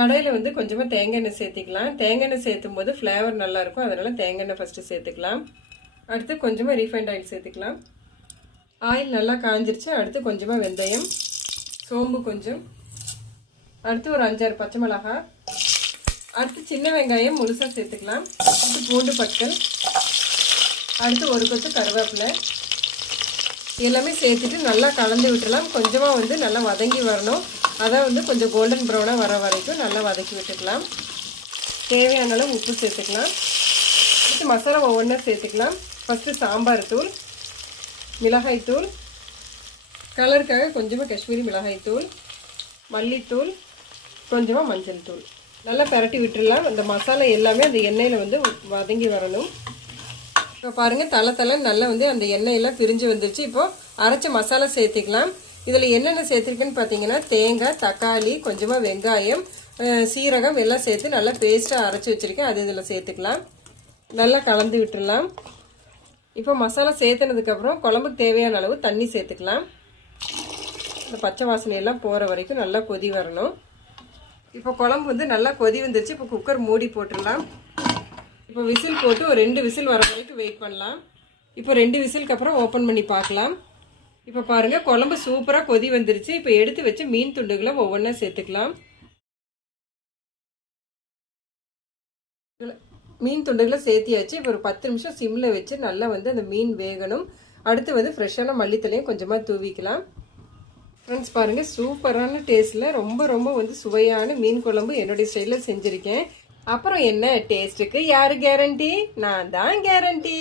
கடையில் வந்து கொஞ்சமாக தேங்காய் எண்ணெய் சேர்த்திக்கலாம். தேங்காய் எண்ணெய் சேர்த்தும் போது ஃப்ளேவர் நல்லாயிருக்கும். அதனால் தேங்காய் எண்ணெய் ஃபஸ்ட்டு சேர்த்துக்கலாம். அடுத்து கொஞ்சமாக ரீஃபைண்ட் ஆயில் சேர்த்துக்கலாம். ஆயில் நல்லா காஞ்சிருச்சு. அடுத்து கொஞ்சமாக வெந்தயம். சோம்பு கொஞ்சம். அடுத்து ஒரு அஞ்சாறு பச்சை மிளகாய் அடுத்து சின்ன வெங்காயம் முழுசாக சேர்த்துக்கலாம். அடுத்து பூண்டு பட்கள் அடுத்து ஒரு கொத்து கருவேப்பிலை. எல்லாமே சேர்த்துட்டு நல்லா கலந்து விட்டுலாம் கொஞ்சமாக வந்து நல்லா வதங்கி வரணும். அதை வந்து கொஞ்சம் கோல்டன் ப்ரௌனாக வர வரைக்கும் நல்லா வதக்கி விட்டுக்கலாம். தேவையான அளவு உப்பு சேர்த்துக்கலாம். அடுத்து மசாலா ஒவ்வொன்றா சேர்த்துக்கலாம். ஃபஸ்ட்டு சாம்பார் தூள் மிளகாய் தூள் கலருக்காக கொஞ்சமாக காஷ்மீரி மிளகாய் தூள் மல்லித்தூள் கொஞ்சமாக மஞ்சள் தூள். நல்லா பரட்டி விட்டுடலாம். அந்த மசாலா எல்லாமே அந்த எண்ணெயில் வந்து வதங்கி வரணும். இப்போ பாருங்கள் தலை தலை நல்லா வந்து அந்த எண்ணெயெல்லாம் பிரிஞ்சு வந்துருச்சு. இப்போது அரைச்ச மசாலா சேர்த்துக்கலாம். இதில் என்னென்ன சேர்த்துருக்குன்னு பார்த்தீங்கன்னா தேங்காய் தக்காளி கொஞ்சமாக வெங்காயம் சீரகம் எல்லாம் சேர்த்து நல்லா பேஸ்ட்டாக அரைச்சி வச்சுருக்கேன். அது இதில் சேர்த்துக்கலாம். நல்லா கலந்து விட்டுடலாம். இப்போ மசாலா சேர்த்துனதுக்கப்புறம் குழம்புக்கு தேவையான அளவு தண்ணி சேர்த்துக்கலாம். இந்த பச்சை வாசனையெல்லாம் போகிற வரைக்கும் நல்லா கொதி வரணும். இப்போ குழம்பு வந்து நல்லா கொதி வந்துருச்சு. இப்போ குக்கர் மூடி போட்டுடலாம். இப்போ விசில் போட்டு ஒரு ரெண்டு விசில் வர வரைக்கும் வெயிட் பண்ணலாம். இப்போ ரெண்டு விசிலுக்கு அப்புறம் ஓப்பன் பண்ணி பார்க்கலாம். இப்போ பாருங்கள் குழம்பு சூப்பராக கொதி வந்துருச்சு. இப்போ எடுத்து வச்சு மீன் துண்டுகளை ஒவ்வொன்றா சேர்த்துக்கலாம். மீன் துண்டுகளை சேர்த்தியாச்சு. இப்போ ஒரு பத்து நிமிஷம் சிம்மில் வச்சு நல்லா வந்து அந்த மீன் வேகணும். அடுத்து வந்து ஃப்ரெஷ்ஷான மல்லித்தலையும் கொஞ்சமாக தூவிக்கலாம். ஃப்ரெண்ட்ஸ் பாருங்கள் சூப்பரான டேஸ்ட்டில் ரொம்ப ரொம்ப வந்து சுவையான மீன் குழம்பு என்னுடைய ஸ்டைலில் செஞ்சுருக்கேன். அப்புறம் என்ன டேஸ்ட்டுக்கு யார் கேரண்டி நான் தான் கேரண்டி